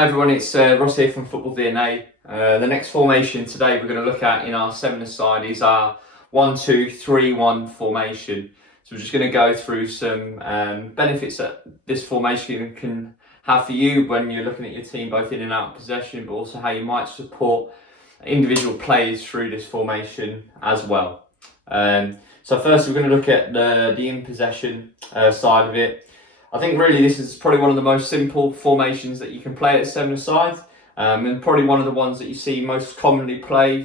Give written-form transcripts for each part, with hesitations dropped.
Hi everyone, it's Ross here from Football DNA. The next formation today we're going to look at in our 7-a-side is our 1-2-3-1 formation. So we're just going to go through some benefits that this formation can have for you when you're looking at your team both in and out of possession, but also how you might support individual players through this formation as well. So first we're going to look at the in possession side of it. I think really this is probably one of the most simple formations that you can play at 7-a-side, and probably one of the ones that you see most commonly played,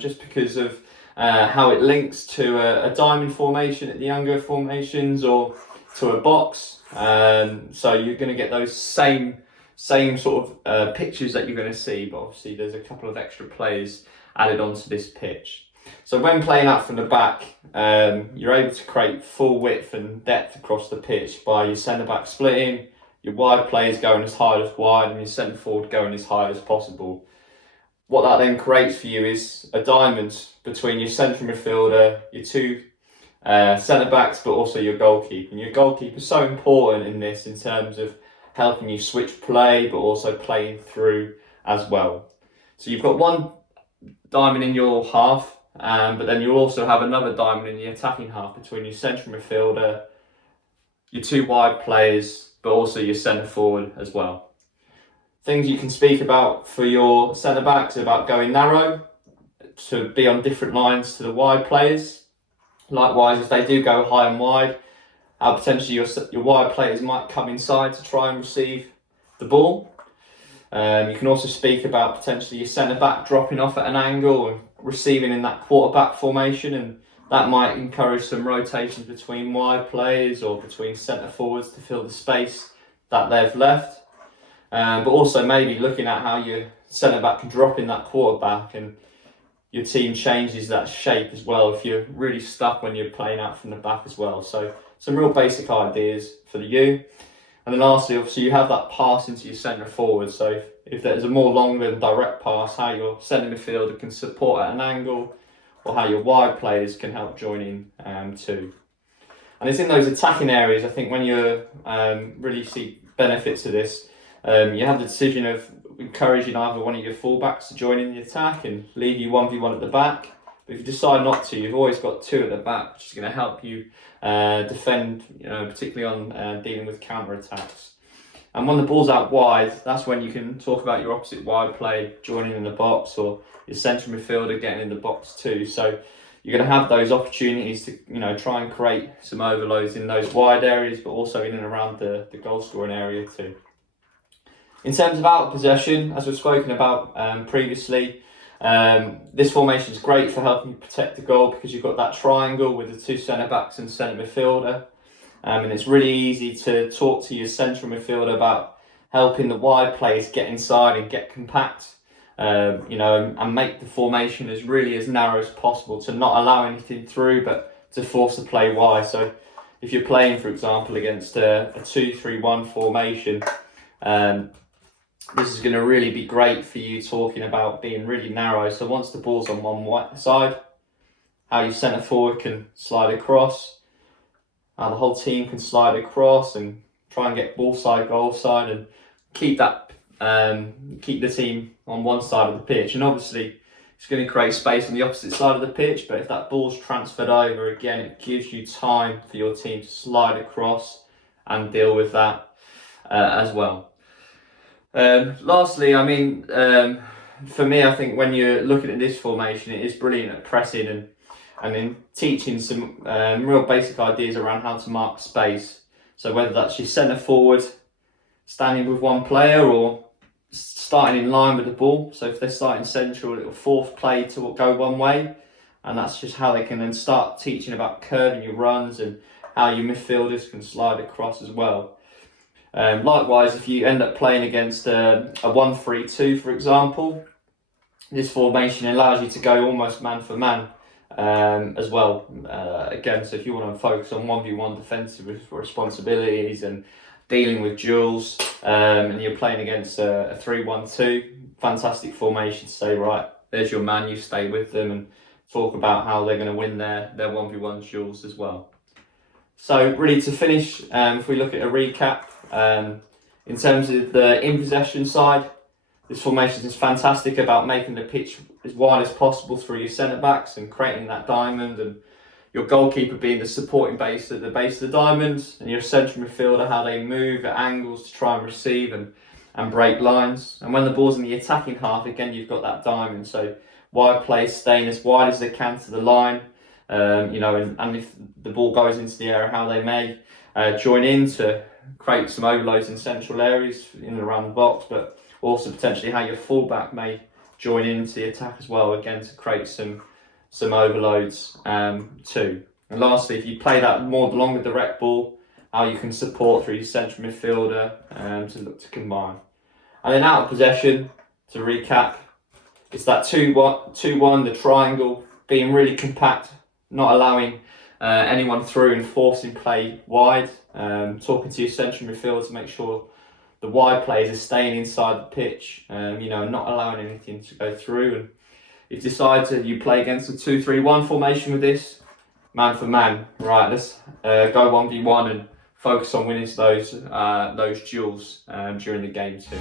just because of how it links to a diamond formation at the younger formations or to a box. So you're going to get those same sort of pictures that you're going to see, but obviously there's a couple of extra players added onto this pitch. So when playing out from the back, you're able to create full width and depth across the pitch by your centre-back splitting, your wide players going as high as wide, and your centre-forward going as high as possible. What that then creates for you is a diamond between your central midfielder, your two centre-backs, but also your goalkeeper. And your goalkeeper is so important in this in terms of helping you switch play, but also playing through as well. So you've got one diamond in your half, but then you also have another diamond in the attacking half between your central midfielder, your two wide players, but also your centre forward as well. Things you can speak about for your centre backs are about going narrow, to be on different lines to the wide players. Likewise, if they do go high and wide, potentially your wide players might come inside to try and receive the ball. You can also speak about potentially your centre back dropping off at an angle and receiving in that quarterback formation, and that might encourage some rotations between wide players or between centre forwards to fill the space that they've left. But also maybe looking at how your centre back can drop in that quarterback and your team changes that shape as well if you're really stuck when you're playing out from the back as well. So some real basic ideas for you. And then lastly, obviously you have that pass into your centre forward. So if there's a more longer and direct pass, how your centre midfielder can support at an angle, or how your wide players can help join in too. And it's in those attacking areas, I think, when you really see benefits of this, you have the decision of encouraging either one of your fullbacks to join in the attack and leave you 1v1 at the back. But if you decide not to, you've always got two at the back, which is going to help you defend, particularly on dealing with counter-attacks. And when the ball's out wide, that's when you can talk about your opposite wide play joining in the box, or your central midfielder getting in the box too. So you're going to have those opportunities to try and create some overloads in those wide areas, but also in and around the goal scoring area too. In terms of out of possession, as we've spoken about previously, this formation is great for helping you protect the goal because you've got that triangle with the two centre backs and centre midfielder. And it's really easy to talk to your central midfielder about helping the wide players get inside and get compact, and make the formation as narrow as possible to not allow anything through, but to force the play wide. So if you're playing, for example, against a 2-3-1 formation, this is going to really be great for you talking about being really narrow. So once the ball's on one side, how your centre forward can slide across, how the whole team can slide across and try and get ball side, goal side, and keep the team on one side of the pitch. And obviously it's going to create space on the opposite side of the pitch, but if that ball's transferred over, again, it gives you time for your team to slide across and deal with that as well. Lastly, for me, I think when you're looking at this formation, it is brilliant at pressing and in teaching some real basic ideas around how to mark space. So whether that's your centre forward standing with one player or starting in line with the ball. So if they're starting central, it'll force play to go one way, and that's just how they can then start teaching about curving your runs and how your midfielders can slide across as well. Likewise, if you end up playing against a 1-3-2, for example, this formation allows you to go almost man for man as well. Again, so if you want to focus on 1v1 defensive responsibilities and dealing with duels, and you're playing against a 3-1-2, fantastic formation to say, right, there's your man, you stay with them and talk about how they're going to win their 1v1 duels as well. So really to finish, if we look at a recap, In terms of the in possession side, this formation is fantastic about making the pitch as wide as possible through your centre backs and creating that diamond, and your goalkeeper being the supporting base at the base of the diamond, and your central midfielder how they move at angles to try and receive and break lines. And when the ball's in the attacking half, again you've got that diamond, so wide plays staying as wide as they can to the line, and if the ball goes into the area, how they may join in to create some overloads in central areas in and around the box, but also potentially how your fullback may join into the attack as well, again to create some overloads too. And lastly, if you play that more longer direct ball, how you can support through your central midfielder to look to combine. And then out of possession, to recap, it's that 2-1, the triangle, being really compact, not allowing anyone through and forcing play wide, talking to your central midfielder to make sure the wide players are staying inside the pitch, not allowing anything to go through. And if you play against a 2-3-1 formation with this, man for man, right, let's go 1v1 and focus on winning those duels during the game too.